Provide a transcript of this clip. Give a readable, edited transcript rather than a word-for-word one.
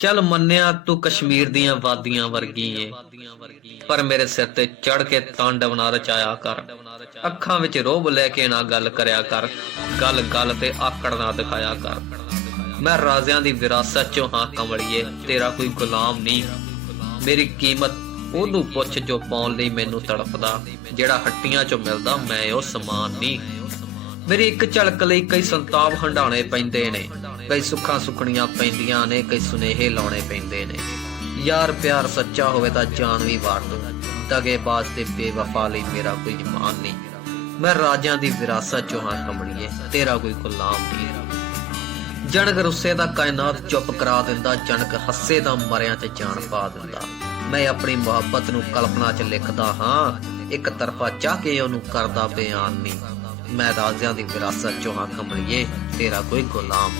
चल मन्निया तू कश्मीर दियां वादियां वर्गी है, पर मेरे सिर ते चढ़ के तांडव ना रचाया कर। अखां विच रोब लैके ना गल करया कर, गल गल ते आकड़ ना दिखाया कर। मैं राजियां दी विरासत चो हां कमलिए, तेरा कोई गुलाम नहीं। मेरी कीमत ओनू पुछ जो पाउण लई मैनू तड़पदा, जेड़ा हट्टियां चो मिलदा मैं ओ समान नहीं। मेरी एक झलक लई कई संताप हंडाणे पैंदे ने, कई सुखां सुखणियां पैंदियां ने, कई सुनेहे लाउणे पैंदे ने। यार प्यार सच्चा होवे तां जान भी वार दूं, दगेबाज ते बेवफा लई मेरा कोई ईमान नहीं। मैं राजियां दी विरासत चो हां कमलिए, तेरा कोई गुलाम नहीं। जनक रुस्से दा कायनात चुप करा दिंदा, जनक हस्से दा मरियां च जान पा दिंदा। मैं अपनी मुहब्बत नूं कल्पना च लिखदा हां, एक तरफा चाह के ओनू करदा बयान नहीं। मैं राजियां दी विरासत चो हां कमलिए, तेरा कोई गुलाम नहीं।